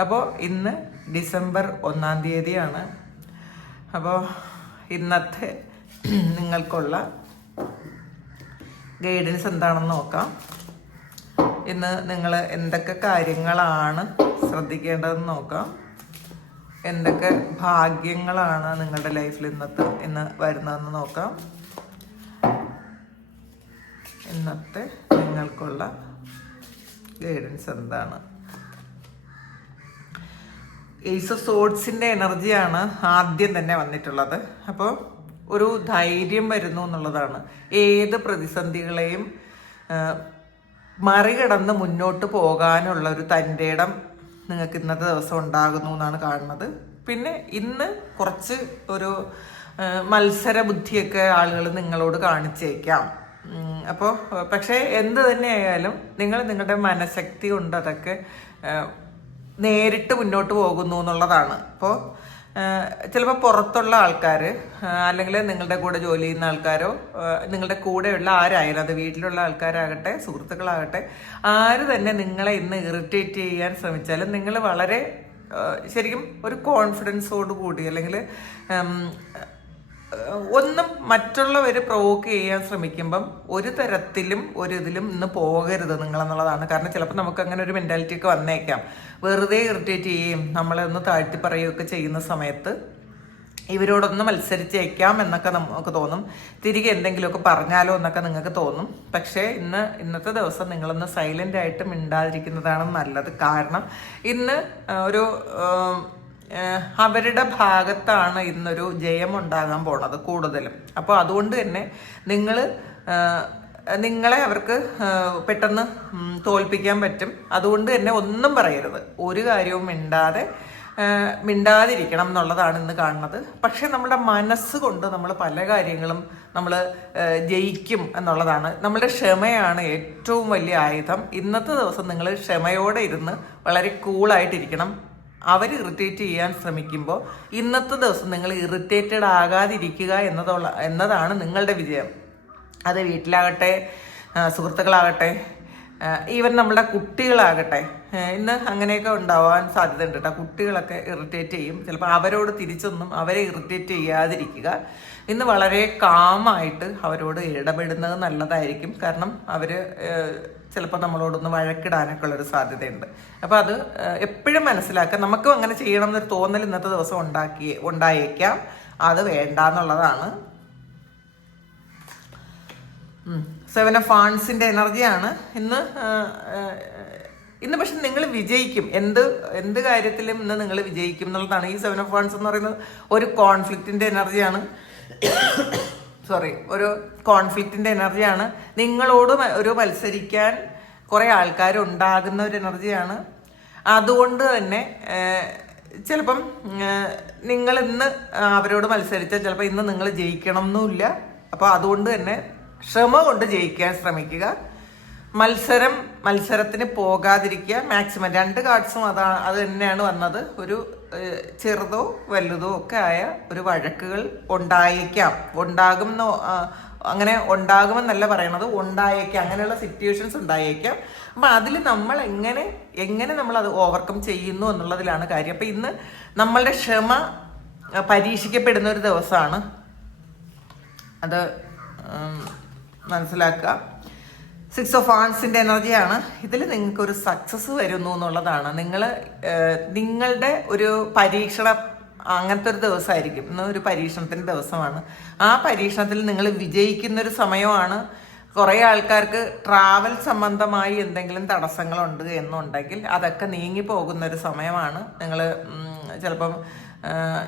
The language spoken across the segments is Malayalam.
അപ്പോൾ ഇന്ന് ഡിസംബർ ഒന്നാം തീയതിയാണ്. അപ്പോൾ ഇന്നത്തെ നിങ്ങൾക്കുള്ള ഗൈഡൻസ് എന്താണെന്ന് നോക്കാം. ഇന്ന് നിങ്ങൾ എന്തൊക്കെ കാര്യങ്ങളാണ് ശ്രദ്ധിക്കേണ്ടതെന്ന് നോക്കാം. എന്തൊക്കെ ഭാഗ്യങ്ങളാണ് നിങ്ങളുടെ ലൈഫിൽ ഇന്നത്തെ ഇന്ന് വരുന്നതെന്ന് നോക്കാം. ഇന്നത്തെ നിങ്ങൾക്കുള്ള ഗൈഡൻസ് എന്താണ്? ഏസ് ഓഫ് സോഡ്സിന്റെ എനർജിയാണ് ആദ്യം തന്നെ വന്നിട്ടുള്ളത്. അപ്പോൾ ഒരു ധൈര്യം വരുന്നു എന്നുള്ളതാണ്. ഏത് പ്രതിസന്ധികളെയും മറികടന്ന് മുന്നോട്ട് പോകാനുള്ള ഒരു തന്റെ ഇടം നിങ്ങൾക്ക് ഇന്നത്തെ ദിവസം ഉണ്ടാകുന്നു എന്നാണ് കാണുന്നത്. പിന്നെ ഇന്ന് കുറച്ച് ഒരു മത്സര ബുദ്ധിയൊക്കെ ആളുകൾ നിങ്ങളോട് കാണിച്ചേക്കാം. അപ്പോൾ പക്ഷേ എന്ത് തന്നെയായാലും നിങ്ങൾ നിങ്ങളുടെ മനഃശക്തി കൊണ്ട് അതൊക്കെ നേരിട്ട് മുന്നോട്ട് പോകുന്നു എന്നുള്ളതാണ്. അപ്പോൾ ചിലപ്പോൾ പുറത്തുള്ള ആൾക്കാർ അല്ലെങ്കിൽ നിങ്ങളുടെ കൂടെ ജോലി ചെയ്യുന്ന ആൾക്കാരോ നിങ്ങളുടെ കൂടെയുള്ള ആരായാലും അത് വീട്ടിലുള്ള ആൾക്കാരാകട്ടെ സുഹൃത്തുക്കളാകട്ടെ ആര് തന്നെ നിങ്ങളെ ഇന്ന് ഇറിറ്റേറ്റ് ചെയ്യാൻ ശ്രമിച്ചാലും നിങ്ങൾ വളരെ ശരിക്കും ഒരു കോൺഫിഡൻസോട് കൂടി അല്ലെങ്കിൽ ഒന്നും മറ്റുള്ളവർ പ്രൊവോക്ക് ചെയ്യാൻ ശ്രമിക്കുമ്പം ഒരു തരത്തിലും ഒരു ഇതിലും ഇന്ന് പോകരുത് നിങ്ങളെന്നുള്ളതാണ്. കാരണം ചിലപ്പോൾ നമുക്ക് അങ്ങനെ ഒരു മെന്റാലിറ്റി ഒക്കെ വന്നേക്കാം. വെറുതെ ഇറിറ്റേറ്റ് ചെയ്യുകയും നമ്മളെ ഒന്ന് താഴ്ത്തി പറയുകയൊക്കെ ചെയ്യുന്ന സമയത്ത് ഇവരോടൊന്ന് മത്സരിച്ചേക്കാം എന്നൊക്കെ നമുക്ക് തോന്നും. തിരികെ എന്തെങ്കിലുമൊക്കെ പറഞ്ഞാലോ എന്നൊക്കെ നിങ്ങൾക്ക് തോന്നും. പക്ഷേ ഇന്ന് ഇന്നത്തെ ദിവസം നിങ്ങളൊന്ന് സൈലന്റ് ആയിട്ട് മിണ്ടാതിരിക്കുന്നതാണ് നല്ലത്. കാരണം ഇന്ന് ഒരു അവരുടെ ഭാഗത്താണ് ഇന്നൊരു ജയം ഉണ്ടാകാൻ പോണത് കൂടുതലും. അപ്പോൾ അതുകൊണ്ട് തന്നെ നിങ്ങൾ നിങ്ങളെ അവർക്ക് പെട്ടെന്ന് തോൽപ്പിക്കാൻ പറ്റും. അതുകൊണ്ട് തന്നെ ഒന്നും പറയരുത്. ഒരു കാര്യവും മിണ്ടാതെ മിണ്ടാതിരിക്കണം എന്നുള്ളതാണ് ഇന്ന് കാണുന്നത്. പക്ഷെ നമ്മുടെ മനസ്സ് കൊണ്ട് നമ്മൾ പല കാര്യങ്ങളും നമ്മൾ ജയിക്കും എന്നുള്ളതാണ്. നമ്മുടെ ക്ഷമയാണ് ഏറ്റവും വലിയ ആയുധം. ഇന്നത്തെ ദിവസം നിങ്ങൾ ക്ഷമയോടെ ഇരുന്ന് വളരെ കൂളായിട്ടിരിക്കണം അവർ ഇറിറ്റേറ്റ് ചെയ്യാൻ ശ്രമിക്കുമ്പോൾ ഇന്നത്തെ ദിവസം നിങ്ങൾ ഇറിറ്റേറ്റഡ് ആകാതിരിക്കുക എന്നതുള്ള എന്നതാണ് നിങ്ങളുടെ വിജയം. അത് വീട്ടിലാകട്ടെ സുഹൃത്തുക്കളാകട്ടെ ഈവൻ നമ്മുടെ കുട്ടികളാകട്ടെ ഇന്ന് അങ്ങനെയൊക്കെ ഉണ്ടാവാൻ സാധ്യതയുണ്ട് കേട്ടോ കുട്ടികളൊക്കെ ഇറിറ്റേറ്റ് ചെയ്യും. ചിലപ്പോൾ അവരോട് തിരിച്ചൊന്നും അവരെ ഇറിറ്റേറ്റ് ചെയ്യാതിരിക്കുക. ഇന്ന് വളരെ കാമായിട്ട് അവരോട് ഇടപെടുന്നത് നല്ലതായിരിക്കും. കാരണം അവർ ചിലപ്പോൾ നമ്മളോടൊന്ന് വഴക്കിടാനൊക്കെ ഉള്ളൊരു സാധ്യതയുണ്ട്. അപ്പോൾ അത് എപ്പോഴും മനസ്സിലാക്കുക. നമുക്കും അങ്ങനെ ചെയ്യണം എന്നൊരു തോന്നൽ ഇന്നത്തെ ദിവസം ഉണ്ടാക്കി ഉണ്ടായേക്കാം. അത് വേണ്ട എന്നുള്ളതാണ് സെവൻ ഓഫ് ഫാൺസിന്റെ എനർജിയാണ്. ഇന്ന് ഇന്ന് പക്ഷെ നിങ്ങൾ വിജയിക്കും. എന്ത് എന്ത് കാര്യത്തിലും ഇന്ന് നിങ്ങൾ വിജയിക്കും എന്നുള്ളതാണ് ഈ സെവൻ ഓഫ് ഫാൺസ് എന്ന് പറയുന്നത് ഒരു കോൺഫ്ലിക്റ്റിന്റെ എനർജിയാണ്. സോറി ഒരു കോൺഫ്ലിക്റ്റിന്റെ എനർജിയാണ് നിങ്ങളോട് ഒരു മത്സരിക്കാൻ കുറേ ആൾക്കാർ ഉണ്ടാകുന്ന ഒരു എനർജിയാണ് അതുകൊണ്ട് തന്നെ ചിലപ്പം നിങ്ങൾ ഇന്ന് അവരോട് മത്സരിച്ചാൽ ചിലപ്പോൾ ഇന്ന് നിങ്ങൾ ജയിക്കണം എന്നുമില്ല അപ്പോൾ അതുകൊണ്ട് തന്നെ ക്ഷമ കൊണ്ട് ജയിക്കാൻ ശ്രമിക്കുക. മത്സരം മത്സരത്തിന് പോകാതിരിക്കുക മാക്സിമം രണ്ട് കാർഡ്സും അതാ അത് തന്നെയാണ് വന്നത്. ഒരു ചെറുതോ വലുതോ ഒക്കെ ആയ ഒരു വഴക്കുകൾ ഉണ്ടായേക്കാം. ഉണ്ടാകും അങ്ങനെ ഉണ്ടാകുമെന്നല്ല പറയണത്. ഉണ്ടായേക്കാം. അങ്ങനെയുള്ള സിറ്റുവേഷൻസ് ഉണ്ടായേക്കാം. അപ്പം അതിൽ നമ്മൾ എങ്ങനെ എങ്ങനെ നമ്മൾ അത് ഓവർകം ചെയ്യുന്നു എന്നുള്ളതിലാണ് കാര്യം. അപ്പം ഇന്ന് നമ്മളുടെ ക്ഷമ പരീക്ഷിക്കപ്പെടുന്ന ഒരു ദിവസമാണ്. അത് മനസ്സിലാക്കുക. സിക്സ് ഓഫ് ആൻസിന്റെ എനർജിയാണ്. ഇതിൽ നിങ്ങൾക്ക് ഒരു സക്സസ് വരുന്നു എന്നുള്ളതാണ്. നിങ്ങൾ നിങ്ങളുടെ ഒരു പരീക്ഷണം അങ്ങനത്തെ ഒരു ദിവസമായിരിക്കും. ഇന്ന് ഒരു പരീക്ഷണത്തിന്റെ ദിവസമാണ്. ആ പരീക്ഷണത്തിൽ നിങ്ങൾ വിജയിക്കുന്ന ഒരു സമയമാണ്. കുറേ ആൾക്കാർക്ക് ട്രാവൽ സംബന്ധമായി എന്തെങ്കിലും തടസ്സങ്ങളുണ്ട് എന്നുണ്ടെങ്കിൽ അതൊക്കെ നീങ്ങി പോകുന്ന ഒരു സമയമാണ് നിങ്ങൾ ചിലപ്പം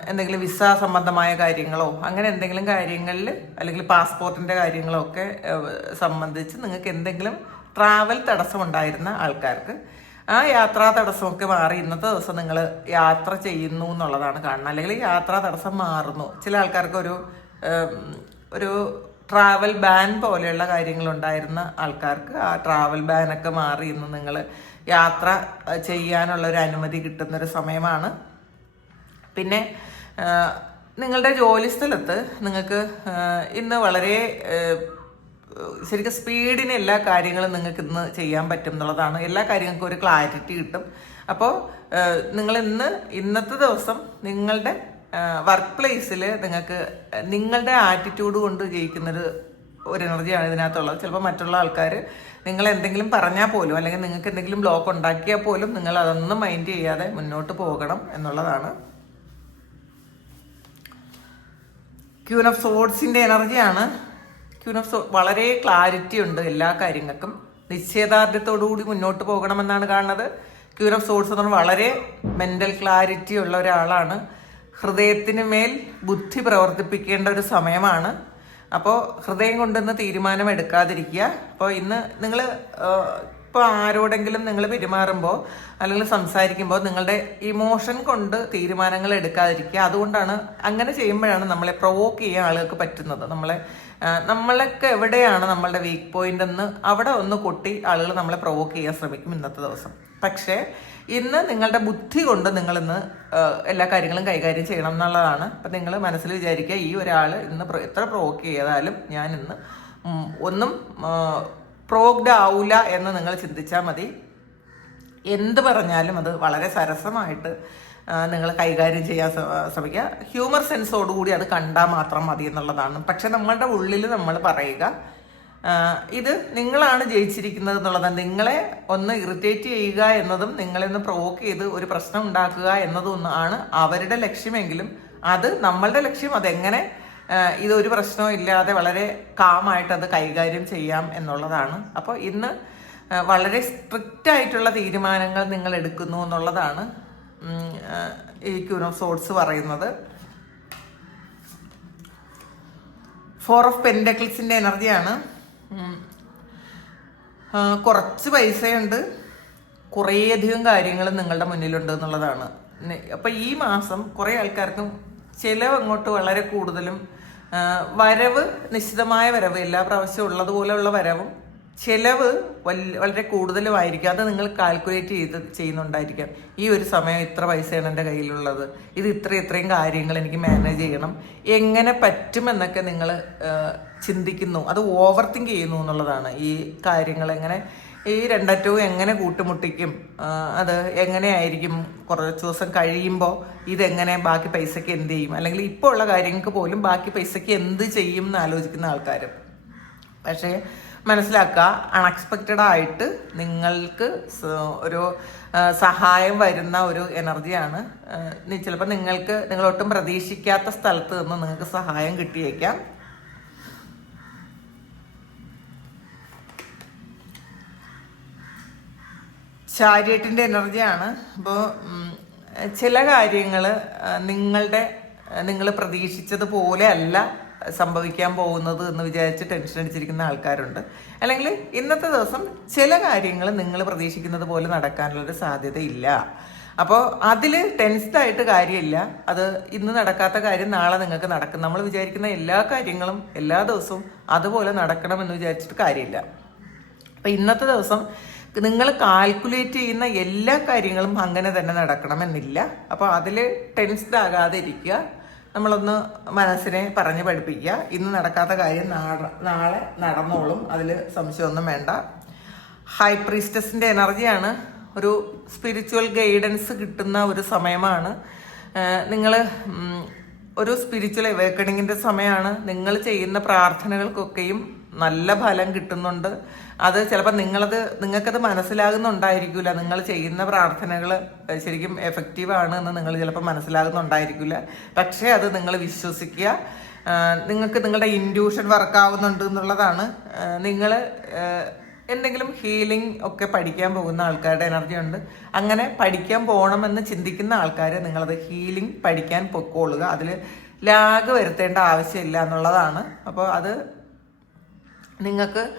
എന്തെങ്കിലും വിസ സംബന്ധമായ കാര്യങ്ങളോ അങ്ങനെ എന്തെങ്കിലും കാര്യങ്ങളിൽ അല്ലെങ്കിൽ പാസ്പോർട്ടിന്റെ കാര്യങ്ങളോ ഒക്കെ സംബന്ധിച്ച് നിങ്ങൾക്ക് എന്തെങ്കിലും ട്രാവൽ തടസ്സം ഉണ്ടായിരുന്ന ആൾക്കാർക്ക് ആ യാത്രാ തടസ്സമൊക്കെ മാറി ഇന്നത്തെ ദിവസം നിങ്ങൾ യാത്ര ചെയ്യുന്നു എന്നുള്ളതാണ് കാണുന്നത്. അല്ലെങ്കിൽ യാത്രാ തടസ്സം മാറുന്നു. ചില ആൾക്കാർക്ക് ഒരു ഒരു ട്രാവൽ ബാൻ പോലെയുള്ള കാര്യങ്ങളുണ്ടായിരുന്ന ആൾക്കാർക്ക് ആ ട്രാവൽ ബാനൊക്കെ മാറി ഇന്ന് നിങ്ങൾ യാത്ര ചെയ്യാനുള്ള ഒരു അനുമതി കിട്ടുന്ന ഒരു സമയമാണ് പിന്നെ നിങ്ങളുടെ ജോലി സ്ഥലത്ത് നിങ്ങൾക്ക് ഇന്ന് വളരെ ശരിക്കും സ്പീഡിന് എല്ലാ കാര്യങ്ങളും നിങ്ങൾക്ക് ഇന്ന് ചെയ്യാൻ പറ്റും എന്നുള്ളതാണ്. എല്ലാ കാര്യങ്ങൾക്കും ഒരു ക്ലാരിറ്റി കിട്ടും. അപ്പോൾ നിങ്ങൾ ഇന്ന് ഇന്നത്തെ ദിവസം നിങ്ങളുടെ വർക്ക് പ്ലേസിൽ നിങ്ങൾക്ക് നിങ്ങളുടെ ആറ്റിറ്റ്യൂഡ് കൊണ്ട് ജയിക്കുന്നൊരു ഒരു എനർജിയാണ് ഇതിനകത്തുള്ളത്. ചിലപ്പോൾ മറ്റുള്ള ആൾക്കാർ നിങ്ങൾ എന്തെങ്കിലും പറഞ്ഞാൽ പോലും അല്ലെങ്കിൽ നിങ്ങൾക്ക് എന്തെങ്കിലും ബ്ലോക്ക് ഉണ്ടാക്കിയാൽ പോലും നിങ്ങൾ അതൊന്നും മൈൻഡ് ചെയ്യാതെ മുന്നോട്ട് പോകണം എന്നുള്ളതാണ്. ക്യൂൻ ഓഫ് സോഡ്സിന്റെ എനർജിയാണ്. ക്യൂൻ ഓഫ് സോ വളരെ ക്ലാരിറ്റി ഉണ്ട് എല്ലാ കാര്യങ്ങൾക്കും. നിശ്ചയദാർഢ്യത്തോടുകൂടി മുന്നോട്ട് പോകണമെന്നാണ് കാണുന്നത്. ക്യൂൻ ഓഫ് സോഡ്സ് എന്ന് പറഞ്ഞാൽ വളരെ മെന്റൽ ക്ലാരിറ്റി ഉള്ള ഒരാളാണ്. ഹൃദയത്തിന് മേൽ ബുദ്ധി പ്രവർത്തിപ്പിക്കേണ്ട ഒരു സമയമാണ്. അപ്പോൾ ഹൃദയം കൊണ്ടൊന്ന് തീരുമാനം എടുക്കാതിരിക്കുക അപ്പോൾ ഇന്ന് നിങ്ങൾ ഇപ്പോൾ ആരോടെങ്കിലും നിങ്ങൾ പെരുമാറുമ്പോൾ അല്ലെങ്കിൽ സംസാരിക്കുമ്പോൾ നിങ്ങളുടെ ഇമോഷൻ കൊണ്ട് തീരുമാനങ്ങൾ എടുക്കാതിരിക്കുക. അതുകൊണ്ടാണ് അങ്ങനെ ചെയ്യുമ്പോഴാണ് നമ്മളെ പ്രൊവോക്ക് ചെയ്യാൻ ആളുകൾക്ക് പറ്റുന്നത്. നമ്മളെ നമ്മളൊക്കെ എവിടെയാണ് നമ്മളുടെ വീക്ക് പോയിന്റ് എന്ന് അവിടെ ഒന്ന് കൊട്ടി ആളുകൾ നമ്മളെ പ്രൊവോക്ക് ചെയ്യാൻ ശ്രമിക്കും ഇന്നത്തെ ദിവസം. പക്ഷേ ഇന്ന് നിങ്ങളുടെ ബുദ്ധി കൊണ്ട് നിങ്ങൾ ഇന്ന് എല്ലാ കാര്യങ്ങളും കൈകാര്യം ചെയ്യണം എന്നുള്ളതാണ്. അപ്പം നിങ്ങൾ മനസ്സിൽ വിചാരിക്കുക ഈ ഒരാൾ ഇന്ന് എത്ര പ്രൊവോക്ക് ചെയ്താലും ഞാൻ ഇന്ന് ഒന്നും പ്രോഗ്ഡ് ആവൂല എന്ന് നിങ്ങൾ ചിന്തിച്ചാൽ മതി. എന്ത് പറഞ്ഞാലും അത് വളരെ സരസമായിട്ട് നിങ്ങൾ കൈകാര്യം ചെയ്യാൻ ശ്ര- ശ്രമിക്കുക. ഹ്യൂമർ സെൻസോടുകൂടി അത് കണ്ടാൽ മാത്രം മതി എന്നുള്ളതാണ്. പക്ഷെ നമ്മളുടെ ഉള്ളിൽ നമ്മൾ പറയുക ഇത് നിങ്ങളാണ് ജയിച്ചിരിക്കുന്നത് എന്നുള്ളതാണ്. നിങ്ങളെ ഒന്ന് ഇറിറ്റേറ്റ് ചെയ്യുക എന്നതും നിങ്ങളെ ഒന്ന് പ്രൊവോക്ക് ചെയ്ത് ഒരു പ്രശ്നം ഉണ്ടാക്കുക എന്നതും ആണ് അവരുടെ ലക്ഷ്യമെങ്കിലും അത് നമ്മളുടെ ലക്ഷ്യം അതെങ്ങനെ ഇതൊരു പ്രശ്നവും ഇല്ലാതെ വളരെ കാമായിട്ട് അത് കൈകാര്യം ചെയ്യാം എന്നുള്ളതാണ്. അപ്പോൾ ഇന്ന് വളരെ സ്ട്രിക്റ്റ് ആയിട്ടുള്ള തീരുമാനങ്ങൾ നിങ്ങൾ എടുക്കുന്നു എന്നുള്ളതാണ് ഈ ക്യൂൻ ഓഫ് പറയുന്നത്. ഫോർ ഓഫ് പെൻഡക്കിൾസിന്റെ എനർജിയാണ്. കുറച്ച് പൈസയുണ്ട്. കുറേയധികം കാര്യങ്ങൾ നിങ്ങളുടെ മുന്നിലുണ്ട് എന്നുള്ളതാണ്. അപ്പം ഈ മാസം കുറേ ആൾക്കാർക്കും ചിലവ് അങ്ങോട്ട് വളരെ കൂടുതലും വരവ് നിശ്ചിതമായ വരവ് എല്ലാ പ്രാവശ്യവും ഉള്ളതുപോലെയുള്ള വരവും ചിലവ് വളരെ കൂടുതലുമായിരിക്കും. അത് നിങ്ങൾ കാൽക്കുലേറ്റ് ചെയ്ത് ചെയ്യുന്നുണ്ടായിരിക്കാം. ഈ ഒരു സമയം ഇത്ര പൈസയാണ് എന്റെ കയ്യിലുള്ളത്. ഇത് ഇത്ര ഇത്രയും കാര്യങ്ങൾ എനിക്ക് മാനേജ് ചെയ്യണം. എങ്ങനെ പറ്റുമെന്നൊക്കെ നിങ്ങൾ ചിന്തിക്കുന്നു. അത് ഓവർ തിങ്ക് ചെയ്യുന്നു എന്നുള്ളതാണ് ഈ കാര്യങ്ങൾ. എങ്ങനെ ഈ രണ്ടറ്റവും എങ്ങനെ കൂട്ടുമുട്ടിക്കും? അത് എങ്ങനെയായിരിക്കും? കുറച്ച് ദിവസം കഴിയുമ്പോൾ ഇതെങ്ങനെ ബാക്കി പൈസയ്ക്ക് എന്ത് ചെയ്യും? അല്ലെങ്കിൽ ഇപ്പോൾ ഉള്ള കാര്യങ്ങൾക്ക് പോലും ബാക്കി പൈസയ്ക്ക് എന്ത് ചെയ്യും എന്ന് ആലോചിക്കുന്ന ആൾക്കാർ പക്ഷേ മനസ്സിലാക്കുക അൺഎക്സ്പെക്റ്റഡ് ആയിട്ട് നിങ്ങൾക്ക് ഒരു സഹായം വരുന്ന ഒരു എനർജിയാണ് ചിലപ്പോൾ നിങ്ങൾക്ക് നിങ്ങളൊട്ടും പ്രതീക്ഷിക്കാത്ത സ്ഥലത്ത് നിന്ന് നിങ്ങൾക്ക് സഹായം കിട്ടിയേക്കാം. ചാരിയറ്റിന്റെ എനർജിയാണ്. അപ്പോൾ ചില കാര്യങ്ങൾ നിങ്ങളുടെ നിങ്ങൾ പ്രതീക്ഷിച്ചതുപോലെ അല്ല സംഭവിക്കാൻ പോകുന്നത് എന്ന് വിചാരിച്ച് ടെൻഷൻ അടിച്ചിരിക്കുന്ന ആൾക്കാരുണ്ട്. അല്ലെങ്കിൽ ഇന്നത്തെ ദിവസം ചില കാര്യങ്ങൾ നിങ്ങൾ പ്രതീക്ഷിക്കുന്നത് പോലെ നടക്കാനുള്ളൊരു സാധ്യതയില്ല. അപ്പോൾ അതിൽ ടെൻസ്ഡായിട്ട് കാര്യമില്ല. അത് ഇന്ന് നടക്കാത്ത കാര്യം നാളെ നിങ്ങൾക്ക് നടക്കും. നമ്മൾ വിചാരിക്കുന്ന എല്ലാ കാര്യങ്ങളും എല്ലാ ദിവസവും അതുപോലെ നടക്കണമെന്ന് വിചാരിച്ചിട്ട് കാര്യമില്ല. അപ്പം ഇന്നത്തെ ദിവസം നിങ്ങൾ കാൽക്കുലേറ്റ് ചെയ്യുന്ന എല്ലാ കാര്യങ്ങളും അങ്ങനെ തന്നെ നടക്കണമെന്നില്ല. അപ്പോൾ അതിൽ ടെൻസ്ഡ് ആകാതെ ഇരിക്കുക നമ്മളൊന്ന് മനസ്സിനെ പറഞ്ഞ് പഠിപ്പിക്കുക. ഇന്ന് നടക്കാത്ത കാര്യം നാളെ നാളെ നടന്നോളും. അതിൽ സംശയമൊന്നും വേണ്ട. ഹൈ പ്രീസ്റ്റസിന്റെ എനർജിയാണ് ഒരു സ്പിരിച്വൽ ഗൈഡൻസ് കിട്ടുന്ന ഒരു സമയമാണ്. നിങ്ങൾ ഒരു സ്പിരിച്വൽ അവേക്കണിങ്ങിന്റെ സമയമാണ്. നിങ്ങൾ ചെയ്യുന്ന പ്രാർത്ഥനകൾക്കൊക്കെയും നല്ല ഫലം കിട്ടുന്നുണ്ട്. അത് ചിലപ്പോൾ നിങ്ങളത് നിങ്ങൾക്കത് മനസ്സിലാകുന്നുണ്ടായിരിക്കില്ല നിങ്ങൾ ചെയ്യുന്ന പ്രാർത്ഥനകൾ ശരിക്കും എഫക്റ്റീവ് ആണ് എന്ന് നിങ്ങൾ ചിലപ്പോൾ മനസ്സിലാകുന്നുണ്ടായിരിക്കില്ല പക്ഷേ അത് നിങ്ങൾ വിശ്വസിക്കുക. നിങ്ങൾക്ക് നിങ്ങളുടെ ഇൻഡ്യൂഷൻ വർക്കാവുന്നുണ്ട് എന്നുള്ളതാണ്. നിങ്ങൾ എന്തെങ്കിലും ഹീലിംഗ് ഒക്കെ പഠിക്കാൻ പോകുന്ന ആൾക്കാരുടെ എനർജി ഉണ്ട്. അങ്ങനെ പഠിക്കാൻ പോകണമെന്ന് ചിന്തിക്കുന്ന ആൾക്കാർ നിങ്ങളത് ഹീലിംഗ് പഠിക്കാൻ പൊക്കോളുക. അതിൽ ലാഗ് വരുത്തേണ്ട ആവശ്യമില്ല എന്നുള്ളതാണ്. അപ്പോൾ അത് നിങ്ങൾക്ക്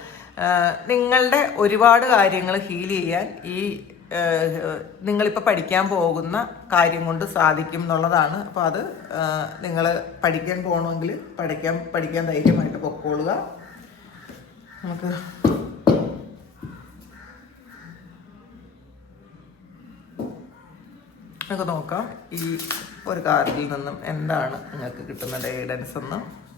നിങ്ങളുടെ ഒരുപാട് കാര്യങ്ങൾ ഹീൽ ചെയ്യാൻ ഈ നിങ്ങളിപ്പോൾ പഠിക്കാൻ പോകുന്ന കാര്യം കൊണ്ട് സാധിക്കും എന്നുള്ളതാണ്. അപ്പോൾ അത് നിങ്ങൾ പഠിക്കാൻ പോകണമെങ്കിൽ പഠിക്കാൻ പഠിക്കാൻ ധൈര്യമായിട്ട് പൊക്കോളുക. നമുക്ക് നമുക്ക് നോക്കാം. ഈ ഒരു കാർഡിൽ നിന്നും എന്താണ് നിങ്ങൾക്ക് കിട്ടുന്ന ഗൈഡൻസ് എന്ന്.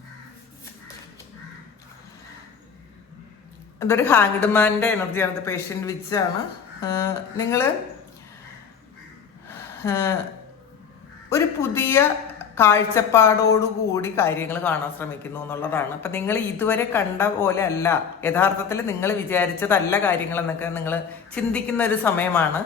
ഇതൊരു ഹാങ്ഡ്മാന്റെ എനർജിയാണ് പേഷ്യന്റ് വിച്ചാണ് നിങ്ങൾ ഒരു പുതിയ കാഴ്ചപ്പാടോടുകൂടി കാര്യങ്ങൾ കാണാൻ ശ്രമിക്കുന്നു എന്നുള്ളതാണ്. അപ്പം നിങ്ങൾ ഇതുവരെ കണ്ട പോലെ അല്ല. യഥാർത്ഥത്തിൽ നിങ്ങൾ വിചാരിച്ചതല്ല കാര്യങ്ങൾ എന്നൊക്കെ നിങ്ങൾ ചിന്തിക്കുന്ന ഒരു സമയമാണ്.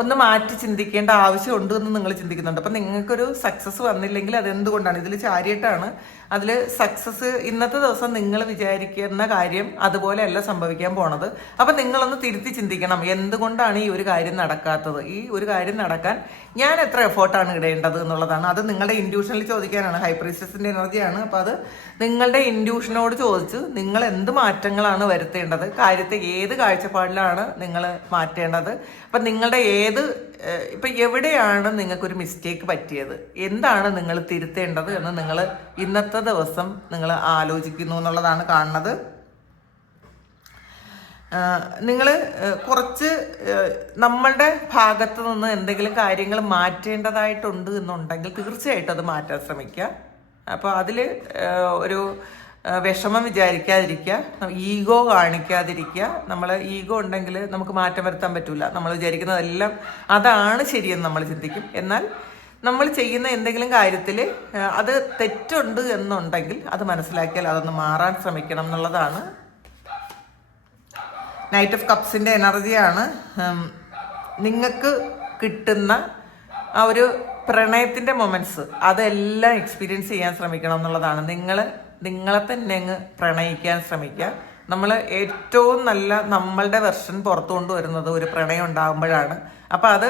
ഒന്ന് മാറ്റി ചിന്തിക്കേണ്ട ആവശ്യമുണ്ട് എന്ന് നിങ്ങൾ ചിന്തിക്കുന്നുണ്ട്. അപ്പം നിങ്ങൾക്കൊരു സക്സസ് വന്നില്ലെങ്കിൽ അതെന്തുകൊണ്ടാണ്? ഇതിൽ ചാരിയിട്ടാണ് അതിൽ സക്സസ് ഇന്നത്തെ ദിവസം നിങ്ങൾ വിചാരിക്കുന്ന കാര്യം അതുപോലെയല്ല സംഭവിക്കാൻ പോണത്. അപ്പം നിങ്ങളൊന്ന് തിരുത്തി ചിന്തിക്കണം എന്തുകൊണ്ടാണ് ഈ ഒരു കാര്യം നടക്കാത്തത്? ഈ ഒരു കാര്യം നടക്കാൻ ഞാൻ എത്ര എഫേർട്ടാണ് ഇടേണ്ടത് എന്നുള്ളതാണ്. അത് നിങ്ങളുടെ ഇൻഡ്യൂഷനിൽ ചോദിക്കാനാണ്. ഹൈപ്രീസസിന്റെ എനർജിയാണ് അപ്പോൾ അത് നിങ്ങളുടെ ഇൻഡ്യൂഷനോട് ചോദിച്ച് നിങ്ങൾ എന്ത് മാറ്റങ്ങളാണ് വരുത്തേണ്ടത്? കാര്യത്തെ ഏത് കാഴ്ചപ്പാടിലാണ് നിങ്ങൾ മാറ്റേണ്ടത്? അപ്പം നിങ്ങളുടെ ഏത് ഇപ്പം എവിടെയാണ് നിങ്ങൾക്കൊരു മിസ്റ്റേക്ക് പറ്റിയത്? എന്താണ് നിങ്ങൾ തിരുത്തേണ്ടത് എന്ന് നിങ്ങൾ ഇന്നത്തെ ദിവസം നിങ്ങൾ ആലോചിക്കുന്നു എന്നുള്ളതാണ് കാണുന്നത്. നിങ്ങൾ കുറച്ച് നമ്മളുടെ ഭാഗത്ത് നിന്ന് എന്തെങ്കിലും കാര്യങ്ങൾ മാറ്റേണ്ടതായിട്ടുണ്ട് എന്നുണ്ടെങ്കിൽ തീർച്ചയായിട്ടും അത് മാറ്റാൻ ശ്രമിക്കുക. അപ്പോൾ അതിൽ ഒരു വിഷമം വിചാരിക്കാതിരിക്കുക. ഈഗോ കാണിക്കാതിരിക്കുക. നമ്മൾ ഈഗോ ഉണ്ടെങ്കിൽ നമുക്ക് മാറ്റം വരുത്താൻ പറ്റില്ല നമ്മൾ വിചാരിക്കുന്നതെല്ലാം അതാണ് ശരിയെന്ന് നമ്മൾ ചിന്തിക്കും. എന്നാൽ നമ്മൾ ചെയ്യുന്ന എന്തെങ്കിലും കാര്യത്തിൽ അത് തെറ്റുണ്ട് എന്നുണ്ടെങ്കിൽ അത് മനസ്സിലാക്കിയാൽ അതൊന്ന് മാറാൻ ശ്രമിക്കണം എന്നുള്ളതാണ്. നൈറ്റ് ഓഫ് കപ്സിന്റെ എനർജിയാണ് നിങ്ങൾക്ക് കിട്ടുന്ന ആ ഒരു പ്രണയത്തിന്റെ മൊമെന്റ്സ് അതെല്ലാം എക്സ്പീരിയൻസ് ചെയ്യാൻ ശ്രമിക്കണം എന്നുള്ളതാണ്. നിങ്ങൾ നിങ്ങളെ തന്നെ അങ്ങ് പ്രണയിക്കാൻ ശ്രമിക്കുക. നമ്മൾ ഏറ്റവും നല്ല നമ്മളുടെ വെർഷൻ പുറത്തു കൊണ്ടുവരുന്നത് ഒരു പ്രണയം ഉണ്ടാകുമ്പോഴാണ്. അപ്പം അത്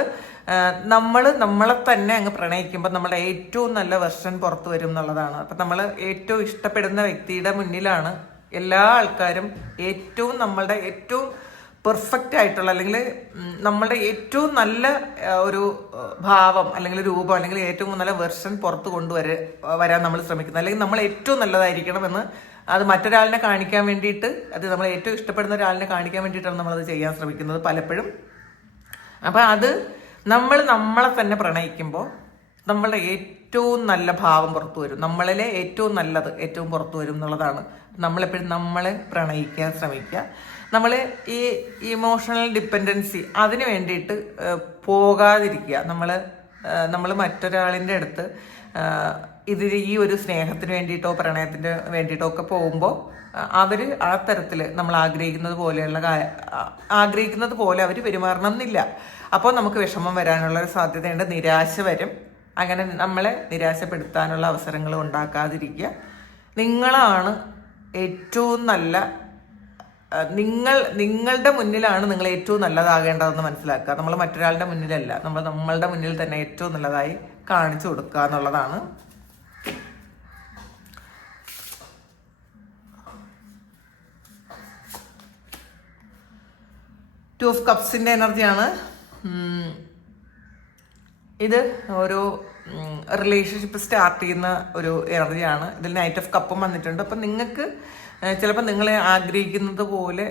നമ്മൾ നമ്മളെ തന്നെ അങ്ങ് പ്രണയിക്കുമ്പോൾ നമ്മുടെ ഏറ്റവും നല്ല വെർഷൻ പുറത്തു വരും എന്നുള്ളതാണ്. അപ്പം നമ്മൾ ഏറ്റവും ഇഷ്ടപ്പെടുന്ന വ്യക്തിയുടെ മുന്നിലാണ് എല്ലാ ആൾക്കാരും ഏറ്റവും നമ്മളുടെ ഏറ്റവും പെർഫെക്റ്റ് ആയിട്ടുള്ള അല്ലെങ്കിൽ നമ്മളുടെ ഏറ്റവും നല്ല ഒരു ഭാവം അല്ലെങ്കിൽ രൂപം അല്ലെങ്കിൽ ഏറ്റവും നല്ല വെർഷൻ പുറത്ത് കൊണ്ടുവര വരാൻ നമ്മൾ ശ്രമിക്കുന്നത് അല്ലെങ്കിൽ നമ്മൾ ഏറ്റവും നല്ലതായിരിക്കണം എന്ന് അത് മറ്റൊരാളിനെ കാണിക്കാൻ വേണ്ടിയിട്ട് അത് നമ്മൾ ഏറ്റവും ഇഷ്ടപ്പെടുന്ന ഒരാളിനെ കാണിക്കാൻ വേണ്ടിയിട്ടാണ് നമ്മളത് ചെയ്യാൻ ശ്രമിക്കുന്നത് പലപ്പോഴും. അപ്പം അത് നമ്മൾ നമ്മളെ തന്നെ പ്രണയിക്കുമ്പോൾ നമ്മളുടെ ഏറ്റവും നല്ല ഭാവം പുറത്തു വരും. നമ്മളിലെ ഏറ്റവും നല്ലത് ഏറ്റവും പുറത്തു വരും എന്നുള്ളതാണ്. നമ്മളെപ്പോഴും നമ്മളെ പ്രണയിക്കാൻ ശ്രമിക്കുക. നമ്മൾ ഈ ഇമോഷണൽ ഡിപ്പെൻഡൻസി അതിന് വേണ്ടിയിട്ട് പോകാതിരിക്കുക. നമ്മൾ നമ്മൾ മറ്റൊരാളിന്റെ അടുത്ത് ഇത് ഈ ഒരു സ്നേഹത്തിന് വേണ്ടിയിട്ടോ പ്രണയത്തിന് വേണ്ടിയിട്ടോ ഒക്കെ പോകുമ്പോൾ അവർ ആ തരത്തിൽ നമ്മൾ ആഗ്രഹിക്കുന്നത് പോലെയുള്ള ആഗ്രഹിക്കുന്നത് പോലെ അവർ പെരുമാറണം എന്നില്ല. അപ്പോൾ നമുക്ക് വിഷമം വരാനുള്ള ഒരു സാധ്യതയുണ്ട് നിരാശ വരും. അങ്ങനെ നമ്മളെ നിരാശപ്പെടുത്താനുള്ള അവസരങ്ങൾ ഉണ്ടാക്കാതിരിക്കുക. നിങ്ങളാണ് ഏറ്റവും നല്ല നിങ്ങൾ നിങ്ങളുടെ മുന്നിലാണ് നിങ്ങൾ ഏറ്റവും നല്ലതാകേണ്ടതെന്ന് മനസ്സിലാക്കുക. നമ്മൾ മറ്റൊരാളുടെ മുന്നിലല്ല. നമ്മൾ നമ്മളുടെ മുന്നിൽ തന്നെ ഏറ്റവും നല്ലതായി കാണിച്ചു കൊടുക്കുക എന്നുള്ളതാണ്. ടു ഓഫ് കപ്സിന്റെ എനർജിയാണ്. ഇത് ഒരു റിലേഷൻഷിപ്പ് സ്റ്റാർട്ട് ചെയ്യുന്ന ഒരു എനർജിയാണ്. ഇതിൽ നൈറ്റ് ഓഫ് കപ്പും വന്നിട്ടുണ്ട്. അപ്പം നിങ്ങൾക്ക് ചിലപ്പോൾ നിങ്ങളെ ആഗ്രഹിക്കുന്നത് പോലെ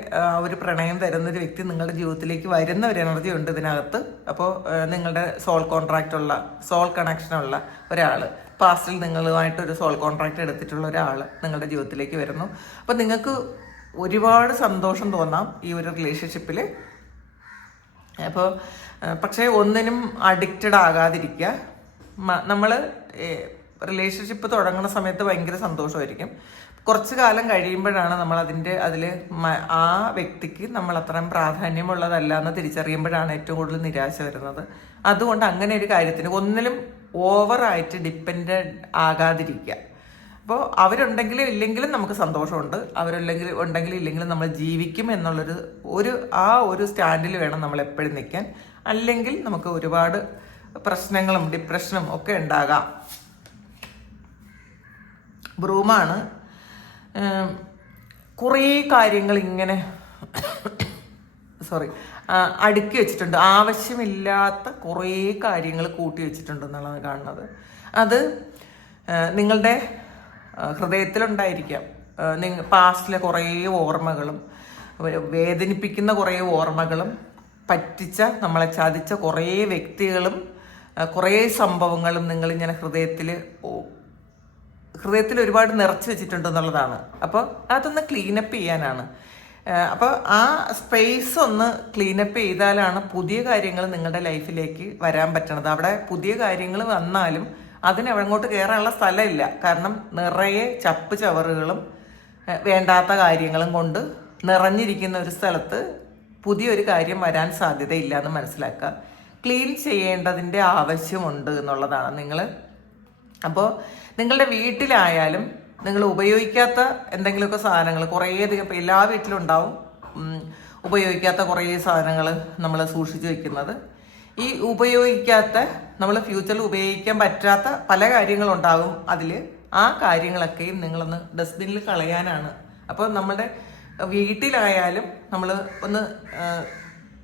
ഒരു പ്രണയം തരുന്ന ഒരു വ്യക്തി നിങ്ങളുടെ ജീവിതത്തിലേക്ക് വരുന്ന ഒരു എനർജി ഉണ്ട് ഇതിനകത്ത്. അപ്പോൾ നിങ്ങളുടെ സോൾ കോൺട്രാക്റ്റ് ഉള്ള സോൾ കണക്ഷൻ ഉള്ള ഒരാൾ പാസ്റ്റിൽ നിങ്ങളുമായിട്ട് ഒരു സോൾ കോൺട്രാക്ട് എടുത്തിട്ടുള്ള ഒരാൾ നിങ്ങളുടെ ജീവിതത്തിലേക്ക് വരുന്നു. അപ്പോൾ നിങ്ങൾക്ക് ഒരുപാട് സന്തോഷം തോന്നാം ഈ ഒരു റിലേഷൻഷിപ്പിൽ അപ്പോൾ പക്ഷേ ഒന്നിനും അഡിക്റ്റഡ് ആകാതിരിക്കുക. നമ്മൾ റിലേഷൻഷിപ്പ് തുടങ്ങുന്ന സമയത്ത് ഭയങ്കര സന്തോഷമായിരിക്കും. കുറച്ച് കാലം കഴിയുമ്പോഴാണ് നമ്മൾ അതിന്റെ അതിൽ ആ വ്യക്തിക്ക് നമ്മൾ അത്രയും പ്രാധാന്യമുള്ളതല്ല എന്ന് തിരിച്ചറിയുമ്പോഴാണ് ഏറ്റവും കൂടുതൽ നിരാശ വരുന്നത്. അതുകൊണ്ട് അങ്ങനെ ഒരു കാര്യത്തിന് ഒന്നിലും ഓവറായിട്ട് ഡിപ്പെൻഡ് ആകാതിരിക്കുക. അപ്പോൾ അവരുണ്ടെങ്കിലും ഇല്ലെങ്കിലും നമുക്ക് സന്തോഷമുണ്ട്. അവരുണ്ടെങ്കിൽ ഉണ്ടെങ്കിലും ഇല്ലെങ്കിലും നമ്മൾ ജീവിക്കും എന്നുള്ളൊരു ഒരു ആ ഒരു സ്റ്റാൻഡിൽ വേണം നമ്മൾ എപ്പോഴും നിൽക്കാൻ. അല്ലെങ്കിൽ നമുക്ക് ഒരുപാട് പ്രശ്നങ്ങളും ഡിപ്രഷനും ഒക്കെ ഉണ്ടാകാം. ബ്രൂമാണ് കുറേ കാര്യങ്ങൾ ഇങ്ങനെ സോറി അടുക്കി വെച്ചിട്ടുണ്ട്. ആവശ്യമില്ലാത്ത കുറേ കാര്യങ്ങൾ കൂട്ടി വെച്ചിട്ടുണ്ട് എന്നുള്ളതാണ് കാണുന്നത്. അത് നിങ്ങളുടെ ഹൃദയത്തിലുണ്ടായിരിക്കാം. നിങ്ങൾ പാസ്റ്റിലെ കുറേ ഓർമ്മകളും വേദനിപ്പിക്കുന്ന കുറേ ഓർമ്മകളും പറ്റിച്ച നമ്മളെ ചതിച്ച കുറേ വ്യക്തികളും കുറേ സംഭവങ്ങളും നിങ്ങളിങ്ങനെ ഹൃദയത്തിൽ ഹൃദയത്തിൽ ഒരുപാട് നിറച്ച് വെച്ചിട്ടുണ്ട് എന്നുള്ളതാണ്. അപ്പോൾ അതൊന്ന് ക്ലീനപ്പ് ചെയ്യാനാണ്. അപ്പോൾ ആ സ്പേസ് ഒന്ന് ക്ലീനപ്പ് ചെയ്താലാണ് പുതിയ കാര്യങ്ങൾ നിങ്ങളുടെ ലൈഫിലേക്ക് വരാൻ പറ്റണത്. അവിടെ പുതിയ കാര്യങ്ങൾ വന്നാലും അതിന് അങ്ങോട്ട് കയറാനുള്ള സ്ഥലമില്ല. കാരണം നിറയെ ചപ്പ് ചവറുകളും വേണ്ടാത്ത കാര്യങ്ങളും കൊണ്ട് നിറഞ്ഞിരിക്കുന്ന ഒരു സ്ഥലത്ത് പുതിയൊരു കാര്യം വരാൻ സാധ്യതയില്ല എന്ന് മനസ്സിലാക്കുക. ക്ലീൻ ചെയ്യേണ്ടതിന്റെ ആവശ്യമുണ്ട് എന്നുള്ളതാണ്. നിങ്ങൾ അപ്പോൾ നിങ്ങളുടെ വീട്ടിലായാലും നിങ്ങൾ ഉപയോഗിക്കാത്ത എന്തെങ്കിലുമൊക്കെ സാധനങ്ങൾ കുറേയധികം ഇപ്പോൾ എല്ലാ വീട്ടിലും ഉണ്ടാവും. ഉപയോഗിക്കാത്ത കുറേ സാധനങ്ങൾ നമ്മൾ സൂക്ഷിച്ചു വെക്കുന്നത്. ഈ ഉപയോഗിക്കാത്ത നമ്മൾ ഫ്യൂച്ചറിൽ ഉപയോഗിക്കാൻ പറ്റാത്ത പല കാര്യങ്ങളുണ്ടാകും അതിൽ. ആ കാര്യങ്ങളൊക്കെയും നിങ്ങളൊന്ന് ഡസ്റ്റ്ബിനിൽ കളയാനാണ്. അപ്പോൾ നമ്മുടെ വീട്ടിലായാലും നമ്മൾ ഒന്ന്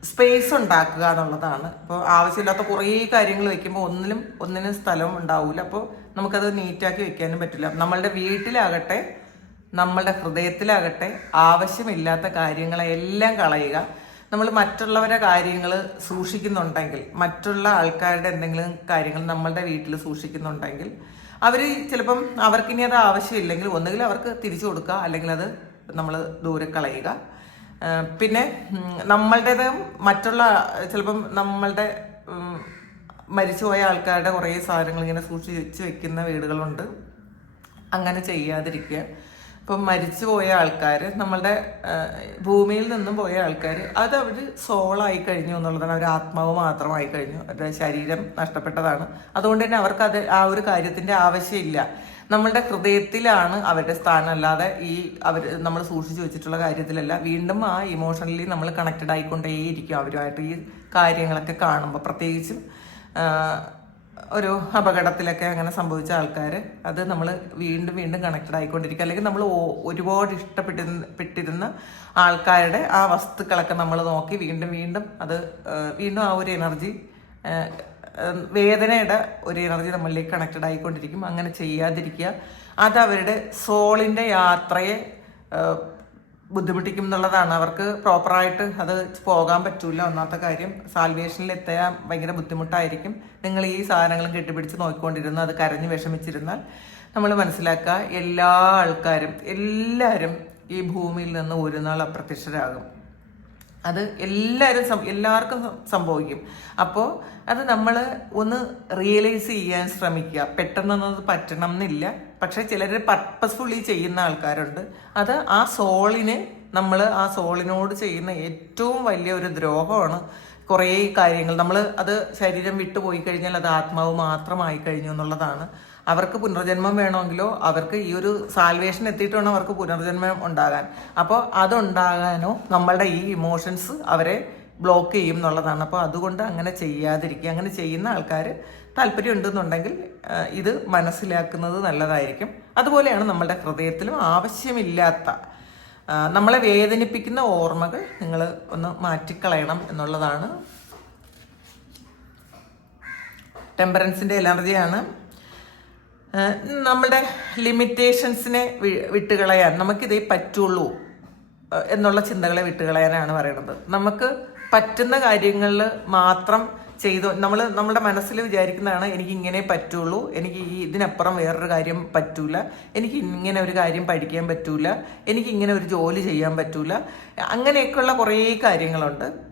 സ്പേസ് ഉണ്ടാക്കുക എന്നുള്ളതാണ്. അപ്പോൾ ആവശ്യമില്ലാത്ത കുറേ കാര്യങ്ങൾ വെക്കുമ്പോൾ ഒന്നിലും ഒന്നിനും സ്ഥലം ഉണ്ടാവില്ല അപ്പോൾ നമുക്കത് നീറ്റാക്കി വെക്കാനും പറ്റില്ല. നമ്മളുടെ വീട്ടിലാകട്ടെ നമ്മളുടെ ഹൃദയത്തിലാകട്ടെ ആവശ്യമില്ലാത്ത കാര്യങ്ങളെല്ലാം കളയുക. നമ്മൾ മറ്റുള്ളവരെ കാര്യങ്ങൾ സൂക്ഷിക്കുന്നുണ്ടെങ്കിൽ മറ്റുള്ള ആൾക്കാരുടെ എന്തെങ്കിലും കാര്യങ്ങൾ നമ്മളുടെ വീട്ടിൽ സൂക്ഷിക്കുന്നുണ്ടെങ്കിൽ അവർ ചിലപ്പം അവർക്കിനി അത് ആവശ്യമില്ലെങ്കിൽ ഒന്നുകിൽ അവർക്ക് തിരിച്ചു കൊടുക്കുക അല്ലെങ്കിൽ അത് നമ്മൾ ദൂരെ കളയുക. പിന്നെ നമ്മളുടേതും മറ്റുള്ള ചിലപ്പം നമ്മളുടെ മരിച്ചുപോയ ആൾക്കാരുടെ കുറേ സാധനങ്ങൾ ഇങ്ങനെ സൂക്ഷിച്ച് വെക്കുന്ന വീടുകളുണ്ട്. അങ്ങനെ ചെയ്യാതിരിക്കുക. ഇപ്പം മരിച്ചു പോയ ആൾക്കാർ നമ്മളുടെ ഭൂമിയിൽ നിന്നും പോയ ആൾക്കാർ അത് അവർ സോളായി കഴിഞ്ഞു എന്നുള്ളതാണ്. അവർ ആത്മാവ് മാത്രമായി കഴിഞ്ഞു. അവരുടെ ശരീരം നഷ്ടപ്പെട്ടതാണ്. അതുകൊണ്ട് തന്നെ അവർക്ക് അത് ആ ഒരു കാര്യത്തിന്റെ ആവശ്യമില്ല. നമ്മളുടെ ഹൃദയത്തിലാണ് അവരുടെ സ്ഥാനം. അല്ലാതെ ഈ അവർ നമ്മൾ സൂക്ഷിച്ചു വെച്ചിട്ടുള്ള കാര്യത്തിലല്ല. വീണ്ടും ആ ഇമോഷണലി നമ്മൾ കണക്റ്റഡ് ആയിക്കൊണ്ടേയിരിക്കും അവരുമായിട്ട് ഈ കാര്യങ്ങളൊക്കെ കാണുമ്പോൾ പ്രത്യേകിച്ചും ഒരു അപകടത്തിലൊക്കെ അങ്ങനെ സംഭവിച്ച ആൾക്കാർ അത് നമ്മൾ വീണ്ടും വീണ്ടും കണക്റ്റഡ് ആയിക്കൊണ്ടിരിക്കുക അല്ലെങ്കിൽ നമ്മൾ ഒരുപാട് ഇഷ്ടപ്പെട്ടിരുന്ന പെട്ടിരുന്ന ആൾക്കാരുടെ ആ വസ്തുക്കളൊക്കെ നമ്മൾ നോക്കി വീണ്ടും വീണ്ടും അത് വീണ്ടും ആ ഒരു എനർജി വേദനയുടെ ഒരു എനർജി നമ്മളിലേക്ക് കണക്റ്റഡ് ആയിക്കൊണ്ടിരിക്കും. അങ്ങനെ ചെയ്യാതിരിക്കുക. അത് അവരുടെ സോളിന്റെ യാത്രയെ ബുദ്ധിമുട്ടിക്കും എന്നുള്ളതാണ് അവർക്ക് പ്രോപ്പറായിട്ട് അത് പോകാൻ പറ്റൂല. ഒന്നാമത്തെ കാര്യം സാൽവേഷനിൽ എത്താൻ ഭയങ്കര ബുദ്ധിമുട്ടായിരിക്കും. നിങ്ങൾ ഈ സാധനങ്ങളും കെട്ടിപ്പിടിച്ച് നോക്കിക്കൊണ്ടിരുന്ന അത് കരഞ്ഞ് വിഷമിച്ചിരുന്നാൽ നമ്മൾ മനസ്സിലാക്കുക എല്ലാ ആൾക്കാരും എല്ലാവരും ഈ ഭൂമിയിൽ നിന്ന് ഒരു നാൾ അപ്രത്യക്ഷരാകും. അത് എല്ലാവരും എല്ലാവർക്കും സംഭവിക്കും. അപ്പോൾ അത് നമ്മൾ ഒന്ന് റിയലൈസ് ചെയ്യാൻ ശ്രമിക്കുക. പെട്ടെന്നൊന്നും അത് പറ്റണം എന്നില്ല. പക്ഷെ ചിലർ പർപ്പസ്ഫുള്ളി ചെയ്യുന്ന ആൾക്കാരുണ്ട്. അത് ആ സോളിന് നമ്മൾ ആ സോളിനോട് ചെയ്യുന്ന ഏറ്റവും വലിയ ഒരു ദ്രോഹമാണ് കുറേ കാര്യങ്ങൾ. നമ്മൾ അത് ശരീരം വിട്ടു പോയി കഴിഞ്ഞാൽ അത് ആത്മാവ് മാത്രമായി കഴിഞ്ഞു എന്നുള്ളതാണ്. അവർക്ക് പുനർജന്മം വേണമെങ്കിലോ അവർക്ക് ഈ ഒരു സാൽവേഷൻ എത്തിയിട്ട് വേണം അവർക്ക് പുനർജന്മം ഉണ്ടാകാൻ. അപ്പോൾ അതുണ്ടാകാനോ നമ്മളുടെ ഈ ഇമോഷൻസ് അവരെ ബ്ലോക്ക് ചെയ്യും എന്നുള്ളതാണ്. അപ്പോൾ അതുകൊണ്ട് അങ്ങനെ ചെയ്യാതിരിക്കുക. അങ്ങനെ ചെയ്യുന്ന ആൾക്കാർ താല്പര്യം ഉണ്ടെന്നുണ്ടെങ്കിൽ ഇത് മനസ്സിലാക്കുന്നത് നല്ലതായിരിക്കും. അതുപോലെയാണ് നമ്മളുടെ ഹൃദയത്തിലും ആവശ്യമില്ലാത്ത നമ്മളെ വേദനിപ്പിക്കുന്ന ഓർമ്മകൾ നിങ്ങൾ ഒന്ന് മാറ്റിക്കളയണം എന്നുള്ളതാണ്. ടെമ്പറൻസിന്റെ എനർജിയാണ്. ഏഹ് നമ്മുടെ ലിമിറ്റേഷൻസിനെ വിട്ടുകളയാൻ നമുക്കിതേ പറ്റുള്ളൂ എന്നുള്ള ചിന്തകളെ വിട്ടുകളയാനാണ് പറയുന്നത്. നമുക്ക് പറ്റുന്ന കാര്യങ്ങളിൽ മാത്രം ചെയ്തു. നമ്മൾ നമ്മുടെ മനസ്സിൽ വിചാരിക്കുന്നതാണ് എനിക്ക് ഇങ്ങനെ പറ്റുള്ളൂ. എനിക്ക് ഇതിനപ്പുറം വേറൊരു കാര്യം പറ്റൂല. എനിക്ക് ഇങ്ങനെ ഒരു കാര്യം പഠിക്കാൻ പറ്റൂല. എനിക്ക് ഇങ്ങനെ ഒരു ജോലി ചെയ്യാൻ പറ്റൂല. അങ്ങനെയൊക്കെയുള്ള കുറേ കാര്യങ്ങളുണ്ട്.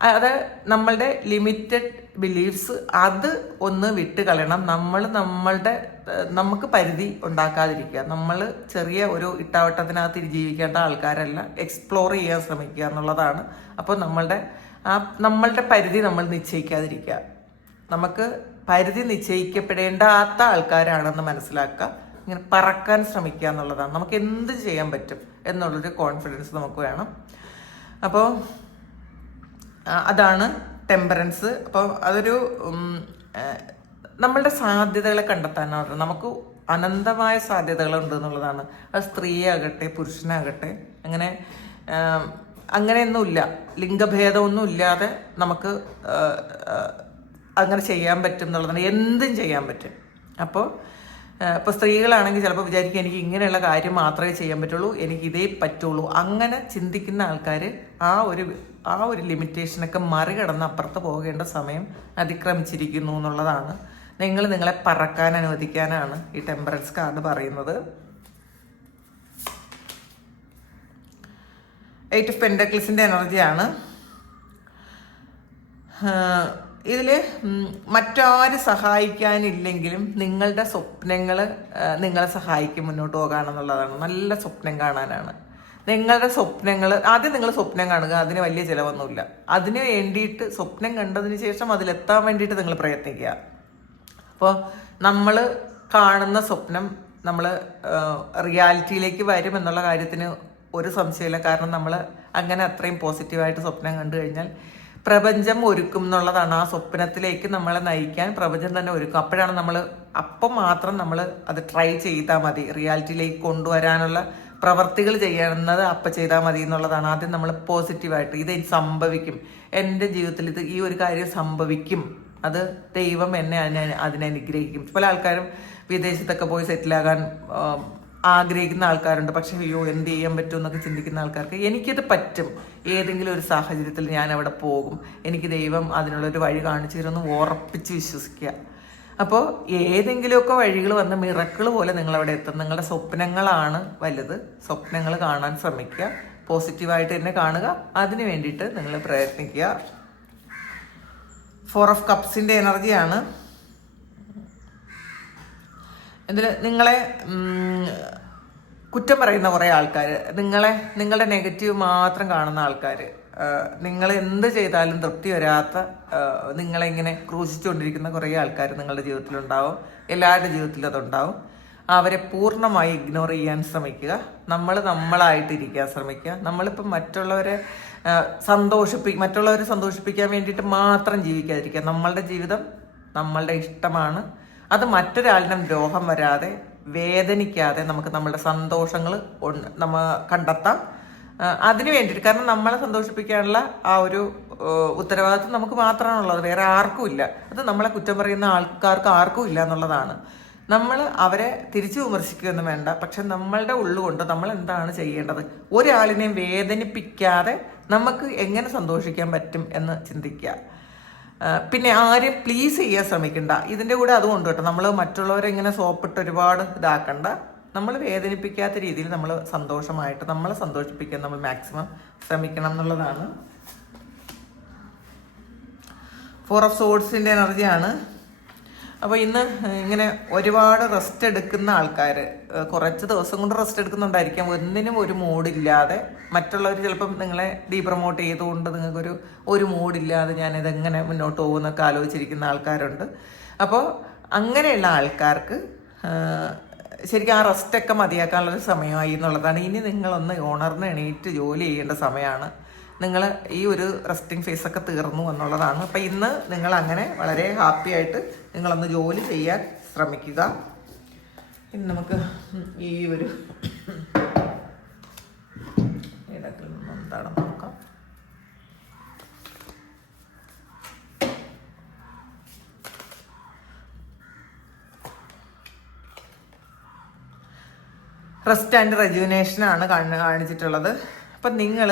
അത് നമ്മളുടെ ലിമിറ്റഡ് ബിലീഫ്സ് അത് ഒന്ന് വിട്ട് കളയണം നമ്മൾ നമ്മളുടെ നമുക്ക് പരിധി ഉണ്ടാക്കാതിരിക്കുക. നമ്മൾ ചെറിയ ഒരു ഇട്ടാവട്ടത്തിനകത്ത് ജീവിക്കേണ്ട ആൾക്കാരല്ല. എക്സ്പ്ലോർ ചെയ്യാൻ ശ്രമിക്കുക എന്നുള്ളതാണ്. അപ്പോൾ നമ്മളുടെ ആ നമ്മളുടെ പരിധി നമ്മൾ നിശ്ചയിക്കാതിരിക്കുക. നമുക്ക് പരിധി നിശ്ചയിക്കപ്പെടേണ്ടാത്ത ആൾക്കാരാണെന്ന് മനസ്സിലാക്കുക. ഇങ്ങനെ പറക്കാൻ ശ്രമിക്കുക എന്നുള്ളതാണ്. നമുക്ക് എന്ത് ചെയ്യാൻ പറ്റും എന്നുള്ളൊരു കോൺഫിഡൻസ് നമുക്ക് വേണം. അപ്പോൾ അതാണ് ടെമ്പറൻസ് അപ്പോൾ അതൊരു നമ്മളുടെ സാധ്യതകളെ കണ്ടെത്താനാണ് നമുക്ക് അനന്തമായ സാധ്യതകളുണ്ട് എന്നുള്ളതാണ്. അത് സ്ത്രീയാകട്ടെ പുരുഷനാകട്ടെ അങ്ങനെ അങ്ങനെയൊന്നുമില്ല. ലിംഗഭേദമൊന്നും ഇല്ലാതെ നമുക്ക് അങ്ങനെ ചെയ്യാൻ പറ്റും എന്നുള്ളതാണ്. എന്തും ചെയ്യാൻ പറ്റും. അപ്പോൾ ഇപ്പോൾ സ്ത്രീകളാണെങ്കിൽ ചിലപ്പോൾ വിചാരിക്കും എനിക്ക് ഇങ്ങനെയുള്ള കാര്യം മാത്രമേ ചെയ്യാൻ പറ്റുള്ളൂ എനിക്ക് ഇതേ പറ്റുള്ളൂ. അങ്ങനെ ചിന്തിക്കുന്ന ആൾക്കാർ ആ ഒരു ആ ഒരു ലിമിറ്റേഷനൊക്കെ മറികടന്ന് അപ്പുറത്ത് പോകേണ്ട സമയം അതിക്രമിച്ചിരിക്കുന്നു എന്നുള്ളതാണ്. നിങ്ങൾ നിങ്ങളെ പറക്കാൻ അനുവദിക്കാനാണ് ഈ ടെമ്പറൻസ് കാർഡ് പറയുന്നത്. എയ്റ്റ് ഓഫ് പെൻഡക്കിൾസിന്റെ എനർജിയാണ് ഇതിൽ മറ്റാരും സഹായിക്കാനില്ലെങ്കിലും നിങ്ങളുടെ സ്വപ്നങ്ങൾ നിങ്ങളെ സഹായിക്കും മുന്നോട്ട് പോകാനെന്നുള്ളതാണ് നല്ല സ്വപ്നം കാണാനാണ്. നിങ്ങളുടെ സ്വപ്നങ്ങൾ ആദ്യം നിങ്ങൾ സ്വപ്നം കാണുക അതിന് വലിയ ചിലവൊന്നുമില്ല. അതിന് വേണ്ടിയിട്ട് സ്വപ്നം കണ്ടതിന് ശേഷം അതിലെത്താൻ വേണ്ടിയിട്ട് നിങ്ങൾ പ്രയത്നിക്കുക. അപ്പോൾ നമ്മൾ കാണുന്ന സ്വപ്നം നമ്മൾ റിയാലിറ്റിയിലേക്ക് വരും എന്നുള്ള കാര്യത്തിന് ഒരു സംശയമില്ല കാരണം നമ്മൾ അങ്ങനെ അത്രയും പോസിറ്റീവായിട്ട് സ്വപ്നം കണ്ടു കഴിഞ്ഞാൽ പ്രപഞ്ചം ഒരുക്കും എന്നുള്ളതാണ്. ആ സ്വപ്നത്തിലേക്ക് നമ്മളെ നയിക്കാൻ പ്രപഞ്ചം തന്നെ ഒരുക്കും. അപ്പോഴാണ് നമ്മൾ അപ്പം മാത്രം നമ്മൾ അത് ട്രൈ ചെയ്താൽ മതി. റിയാലിറ്റിയിലേക്ക് കൊണ്ടുവരാനുള്ള പ്രവർത്തികൾ ചെയ്യുന്നത് അപ്പം ചെയ്താൽ മതി എന്നുള്ളതാണ്. ആദ്യം നമ്മൾ പോസിറ്റീവായിട്ട് ഇത് സംഭവിക്കും. എന്റെ ജീവിതത്തിൽ ഇത് ഈ ഒരു കാര്യം സംഭവിക്കും. അത് ദൈവം എന്നെ അതിനെ അതിനെ അനുഗ്രഹിക്കും. പല ആൾക്കാരും വിദേശത്തൊക്കെ പോയി സെറ്റിലാകാൻ ആഗ്രഹിക്കുന്ന ആൾക്കാരുണ്ട്. പക്ഷെ അയ്യോ എന്ത് ചെയ്യാൻ പറ്റും എന്നൊക്കെ ചിന്തിക്കുന്ന ആൾക്കാർക്ക് എനിക്കത് പറ്റും. ഏതെങ്കിലും ഒരു സാഹചര്യത്തിൽ ഞാൻ അവിടെ പോകും. എനിക്ക് ദൈവം അതിനുള്ളൊരു വഴി കാണിച്ചു തരുമെന്ന് ഉറപ്പിച്ച് വിശ്വസിക്കുക. അപ്പോൾ ഏതെങ്കിലുമൊക്കെ വഴികൾ വന്ന മിറക്കിൾ പോലെ നിങ്ങൾ അവിടെ എത്തും. നിങ്ങളുടെ സ്വപ്നങ്ങളാണ് വലുത്. സ്വപ്നങ്ങൾ കാണാൻ ശ്രമിക്കുക. പോസിറ്റീവായിട്ട് തന്നെ കാണുക. അതിന് വേണ്ടിയിട്ട് നിങ്ങൾ പ്രയത്നിക്കുക. ഫോർ ഓഫ് കപ്സിന്റെ എനർജിയാണ്. ഇതിൽ നിങ്ങളെ കുറ്റം പറയുന്ന കുറേ ആൾക്കാർ നിങ്ങളെ നിങ്ങളുടെ നെഗറ്റീവ് മാത്രം കാണുന്ന ആൾക്കാർ നിങ്ങൾ എന്ത് ചെയ്താലും തൃപ്തി വരാത്ത ആ, നിങ്ങളെ ഇങ്ങനെ ക്രൂശിച്ചുകൊണ്ടിരിക്കുന്ന കുറേ ആൾക്കാർ നിങ്ങളുടെ ജീവിതത്തിലുണ്ടാവും. എല്ലാവരുടെ ജീവിതത്തിലും അതുണ്ടാവും. അവരെ പൂർണമായി ഇഗ്നോർ ചെയ്യാൻ ശ്രമിക്കുക. നമ്മൾ നമ്മളായിട്ടിരിക്കാൻ ശ്രമിക്കുക. നമ്മളിപ്പം മറ്റുള്ളവരെ സന്തോഷിപ്പി മറ്റുള്ളവരെ സന്തോഷിപ്പിക്കാൻ വേണ്ടിയിട്ട് മാത്രം ജീവിക്കാതിരിക്കുക. നമ്മളുടെ ജീവിതം നമ്മളുടെ ഇഷ്ടമാണ്. അത് മറ്റൊരാളിനും ദ്രോഹം വരാതെ വേദനിക്കാതെ നമുക്ക് നമ്മളുടെ സന്തോഷങ്ങൾ നമ്മ കണ്ടെത്താം. അതിനു വേണ്ടിയിട്ട് കാരണം നമ്മളെ സന്തോഷിപ്പിക്കാനുള്ള ആ ഒരു ഉത്തരവാദിത്വം നമുക്ക് മാത്രമാണുള്ളത് വേറെ ആർക്കും ഇല്ല. അത് നമ്മളെ കുറ്റം പറയുന്ന ആൾക്കാർക്ക് ആർക്കും ഇല്ല എന്നുള്ളതാണ്. നമ്മൾ അവരെ തിരിച്ചു വിമർശിക്കുകയൊന്നും വേണ്ട. പക്ഷെ നമ്മളുടെ ഉള്ളുകൊണ്ട് നമ്മൾ എന്താണ് ചെയ്യേണ്ടത്? ഒരാളിനെയും വേദനിപ്പിക്കാതെ നമുക്ക് എങ്ങനെ സന്തോഷിക്കാൻ പറ്റും എന്ന് ചിന്തിക്കുക. പിന്നെ ആരും പ്ലീസ് ചെയ്യാൻ ശ്രമിക്കണ്ട. ഇതിന്റെ കൂടെ അതുകൊണ്ട് കേട്ടോ. നമ്മൾ മറ്റുള്ളവരെ ഇങ്ങനെ സോപ്പിട്ട് ഒരുപാട് ഇതാക്കണ്ട. നമ്മൾ വേദനിപ്പിക്കാത്ത രീതിയിൽ നമ്മൾ സന്തോഷമായിട്ട് നമ്മളെ സന്തോഷിപ്പിക്കാൻ നമ്മൾ മാക്സിമം ശ്രമിക്കണം എന്നുള്ളതാണ്. ഫോർ ഓഫ് സോഡ്സിന്റെ എനർജിയാണ് അപ്പോൾ ഇന്ന് ഇങ്ങനെ ഒരുപാട് റെസ്റ്റ് എടുക്കുന്ന ആൾക്കാർ കുറച്ച് ദിവസം കൊണ്ട് റെസ്റ്റ് എടുക്കുന്നുണ്ടായിരിക്കാം. ഒന്നിനും ഒരു മൂഡില്ലാതെ മറ്റുള്ളവർ ചിലപ്പം നിങ്ങളെ ഡീ പ്രൊമോട്ട് ചെയ്തുകൊണ്ട് നിങ്ങൾക്കൊരു ഒരു മൂഡില്ലാതെ ഞാനിതെങ്ങനെ മുന്നോട്ട് പോകുന്നൊക്കെ ആലോചിച്ചിരിക്കുന്ന ആൾക്കാരുണ്ട്. അപ്പോൾ അങ്ങനെയുള്ള ആൾക്കാർക്ക് ശരിക്കും ആ റെസ്റ്റൊക്കെ മതിയാക്കാനുള്ളൊരു സമയമായി എന്നുള്ളതാണ്. ഇനി നിങ്ങളൊന്ന് ഓണറിന് എണീറ്റ് ജോലി ചെയ്യേണ്ട സമയമാണ്. നിങ്ങൾ ഈ ഒരു റെസ്റ്റിംഗ് ഫേസ് ഒക്കെ തീർന്നു എന്നുള്ളതാണ്. അപ്പം ഇന്ന് നിങ്ങൾ അങ്ങനെ വളരെ ഹാപ്പി ആയിട്ട് നിങ്ങളൊന്ന് ജോലി ചെയ്യാൻ ശ്രമിക്കുക. ഇനി നമുക്ക് ഈ ഒരു ഇടക്കിൽ നിന്ന് എന്താണെന്ന് നോക്കാം. റെസ്റ്റ് ആൻഡ് റെജുവിനേഷൻ ആണ് കണ്ണ് കാണിച്ചിട്ടുള്ളത്. അപ്പം നിങ്ങൾ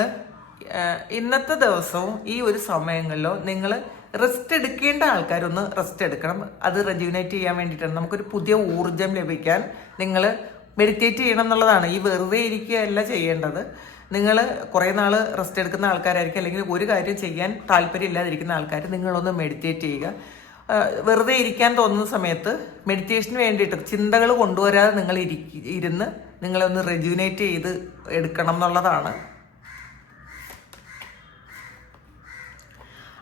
ഇന്നത്തെ ദിവസവും ഈ ഒരു സമയങ്ങളിലോ നിങ്ങൾ റെസ്റ്റ് എടുക്കേണ്ട ആൾക്കാരൊന്ന് റെസ്റ്റ് എടുക്കണം. അത് റെജുവിനേറ്റ് ചെയ്യാൻ വേണ്ടിയിട്ടാണ്. നമുക്കൊരു പുതിയ ഊർജം ലഭിക്കാൻ നിങ്ങൾ മെഡിറ്റേറ്റ് ചെയ്യണം എന്നുള്ളതാണ്. ഈ വെറുതെ ഇരിക്കുകയല്ല ചെയ്യേണ്ടത്. നിങ്ങൾ കുറേ നാൾ റെസ്റ്റ് എടുക്കുന്ന ആൾക്കാരായിരിക്കും. അല്ലെങ്കിൽ ഒരു കാര്യം ചെയ്യാൻ താല്പര്യമില്ലാതിരിക്കുന്ന ആൾക്കാർ നിങ്ങളൊന്ന് മെഡിറ്റേറ്റ് ചെയ്യുക. വെറുതെ ഇരിക്കാൻ തോന്നുന്ന സമയത്ത് മെഡിറ്റേഷന് വേണ്ടിയിട്ട് ചിന്തകൾ കൊണ്ടുവരാതെ നിങ്ങൾ ഇരിക്കി ഇരുന്ന് നിങ്ങളൊന്ന് റെജ്യൂനേറ്റ് ചെയ്ത് എടുക്കണം എന്നുള്ളതാണ്.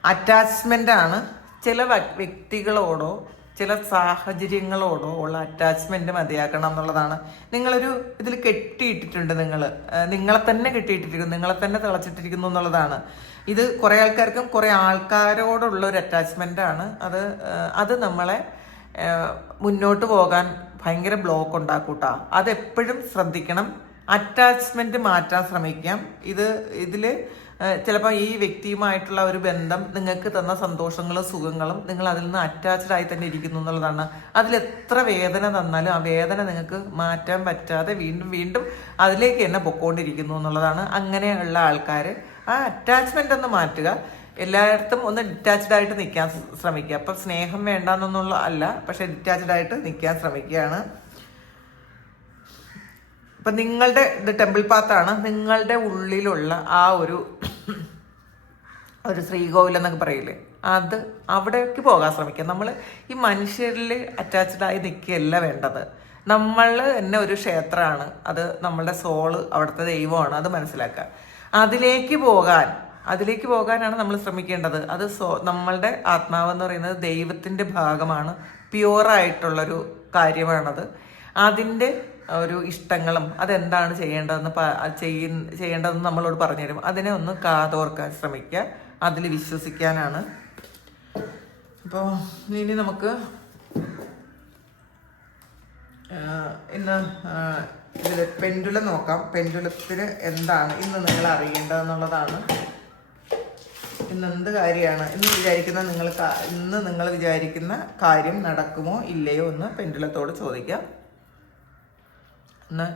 അറ്റാച്ച്മെന്റ് ആണ്. ചില വ്യക്തികളോടോ ചില സാഹചര്യങ്ങളോടോ ഉള്ള അറ്റാച്ച്മെന്റ് മതിയാക്കണം എന്നുള്ളതാണ്. നിങ്ങളൊരു ഇതിൽ കെട്ടിയിട്ടിട്ടുണ്ട് നിങ്ങൾ. നിങ്ങളെ തന്നെ കെട്ടിയിട്ടിരിക്കുന്നു നിങ്ങളെ തന്നെ തിളച്ചിട്ടിരിക്കുന്നു എന്നുള്ളതാണ്. ഇത് കുറേ ആൾക്കാർക്കും കുറേ ആൾക്കാരോടുള്ള ഒരു അറ്റാച്ച്മെന്റ് ആണ്. അത് അത് നമ്മളെ മുന്നോട്ട് പോകാൻ ഭയങ്കര ബ്ലോക്ക് ഉണ്ടാക്കൂട്ടാ. അതെപ്പോഴും ശ്രദ്ധിക്കണം. അറ്റാച്ച്മെന്റ് മാറ്റാൻ ശ്രമിക്കാം. ഇത് ഇതിൽ ചിലപ്പോൾ ഈ വ്യക്തിയുമായിട്ടുള്ള ഒരു ബന്ധം നിങ്ങൾക്ക് തന്ന സന്തോഷങ്ങളും സുഖങ്ങളും നിങ്ങൾ അതിൽ നിന്ന് അറ്റാച്ച്ഡ് ആയി തന്നെ ഇരിക്കുന്നു എന്നുള്ളതാണ്. അതിൽ എത്ര വേദന തന്നാലും ആ വേദന നിങ്ങൾക്ക് മാറ്റാൻ പറ്റാതെ വീണ്ടും വീണ്ടും അതിലേക്ക് തന്നെ പൊക്കോണ്ടിരിക്കുന്നു എന്നുള്ളതാണ്. അങ്ങനെയുള്ള ആൾക്കാർ ആ അറ്റാച്ച്മെന്റ് ഒന്ന് മാറ്റുക. എല്ലായിടത്തും ഒന്ന് ഡിറ്റാച്ച്ഡ് ആയിട്ട് നിൽക്കാൻ ശ്രമിക്കുക. അപ്പം സ്നേഹം വേണ്ടെന്നൊന്നുള്ള അല്ല പക്ഷെ ഡിറ്റാച്ച്ഡ് ആയിട്ട് നിൽക്കാൻ ശ്രമിക്കുകയാണ്. ഇപ്പം നിങ്ങളുടെ ഇത് ടെമ്പിൾ പാത്താണ് നിങ്ങളുടെ ഉള്ളിലുള്ള ആ ഒരു ഒരു ശ്രീകോവിൽ എന്നൊക്കെ പറയില്ലേ? അത് അവിടേക്ക് പോകാൻ ശ്രമിക്കുക. നമ്മൾ ഈ മനുഷ്യരിൽ അറ്റാച്ച്ഡ് ആയി നിൽക്കുകയല്ല വേണ്ടത്. നമ്മൾ തന്നെ ഒരു ക്ഷേത്രമാണ്. അത് നമ്മളുടെ സോൾ അവിടുത്തെ ദൈവമാണ്. അത് മനസ്സിലാക്കുക. അതിലേക്ക് പോകാൻ അതിലേക്ക് പോകാനാണ് നമ്മൾ ശ്രമിക്കേണ്ടത്. അത് സോ നമ്മളുടെ ആത്മാവെന്ന് പറയുന്നത് ദൈവത്തിന്റെ ഭാഗമാണ്. പ്യുവറായിട്ടുള്ളൊരു കാര്യമാണത്. അതിന്റെ ഒരു ഇഷ്ടങ്ങളും അതെന്താണ് ചെയ്യേണ്ടതെന്ന് ചെയ്യ ചെയ്യേണ്ടതെന്ന് നമ്മളോട് പറഞ്ഞുതരും അതിനെ ഒന്ന് കാതോർക്കാൻ ശ്രമിക്കുക. അതിൽ വിശ്വസിക്കാനാണ്. അപ്പോൾ ഇനി നമുക്ക് ഇന്ന് ഇതിൽ പെൻഡുലം നോക്കാം. പെൻഡുലത്തിന് എന്താണ് ഇന്ന് നിങ്ങൾ അറിയേണ്ടതെന്നുള്ളതാണ്. ഇന്ന് എന്ത് കാര്യമാണ്? ഇന്ന് വിചാരിക്കുന്ന നിങ്ങൾ ഇന്ന് നിങ്ങൾ വിചാരിക്കുന്ന കാര്യം നടക്കുമോ ഇല്ലയോ എന്ന് പെൻഡുലത്തോട് ചോദിക്കാം. ഒന്ന്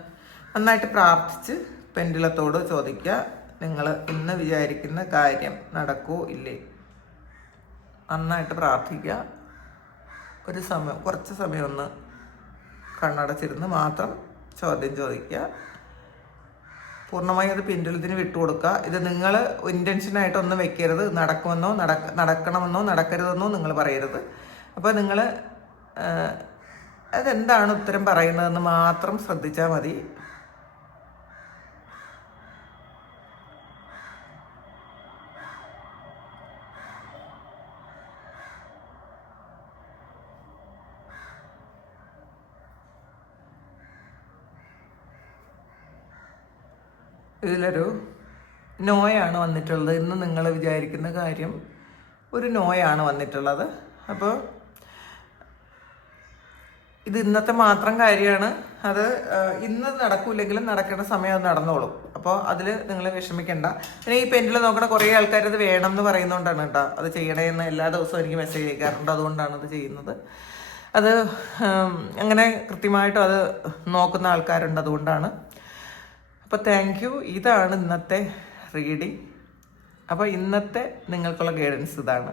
നന്നായിട്ട് പ്രാർത്ഥിച്ച് പെൻഡിലത്തോട് ചോദിക്കുക നിങ്ങൾ ഇന്ന് വിചാരിക്കുന്ന കാര്യം നടക്കുമോ ഇല്ലേ? നന്നായിട്ട് പ്രാർത്ഥിക്കുക. ഒരു സമയം കുറച്ച് സമയം ഒന്ന് കണ്ണടച്ചിരുന്ന് മാത്രം ചോദ്യം ചോദിക്കുക. പൂർണമായും അത് പിൻഡുലത്തിന് വിട്ടുകൊടുക്കുക ഇത് നിങ്ങൾ ഇന്റൻഷനായിട്ടൊന്നും വെക്കരുത്. നടക്കുമെന്നോ നടക്ക നടക്കണമെന്നോ നടക്കരുതെന്നോ നിങ്ങൾ പറയരുത്. അപ്പോൾ നിങ്ങൾ അതെന്താണ് ഉത്തരം പറയുന്നതെന്ന് മാത്രം ശ്രദ്ധിച്ചാൽ മതി. ഇതിലൊരു നോയാണ് വന്നിട്ടുള്ളത്. ഇന്ന് നിങ്ങൾ വിചാരിക്കുന്ന കാര്യം ഒരു നോയാണ് വന്നിട്ടുള്ളത്. അപ്പോൾ ഇത് ഇന്നത്തെ മാത്രം കാര്യമാണ്. അത് ഇന്ന് നടക്കൂലെങ്കിലും നടക്കേണ്ട സമയം അത് നടന്നോളും. അപ്പോൾ അതിൽ നിങ്ങൾ വിഷമിക്കേണ്ട. പിന്നെ ഈ പെൻഡിൽ നോക്കണ കുറേ ആൾക്കാർ അത് വേണം എന്ന് പറയുന്നതുകൊണ്ടാണ് കേട്ടോ. അത് ചെയ്യണേ എന്ന് എല്ലാ ദിവസവും എനിക്ക് മെസ്സേജ് അയക്കാറുണ്ട്. അതുകൊണ്ടാണ് അത് ചെയ്യുന്നത്. അത് അങ്ങനെ കൃത്യമായിട്ടും അത് നോക്കുന്ന ആൾക്കാരുണ്ട് അതുകൊണ്ടാണ്. അപ്പോൾ താങ്ക് യു ഇതാണ് ഇന്നത്തെ റീഡിങ് അപ്പോൾ ഇന്നത്തെ നിങ്ങൾക്കുള്ള ഗൈഡൻസ് ഇതാണ്.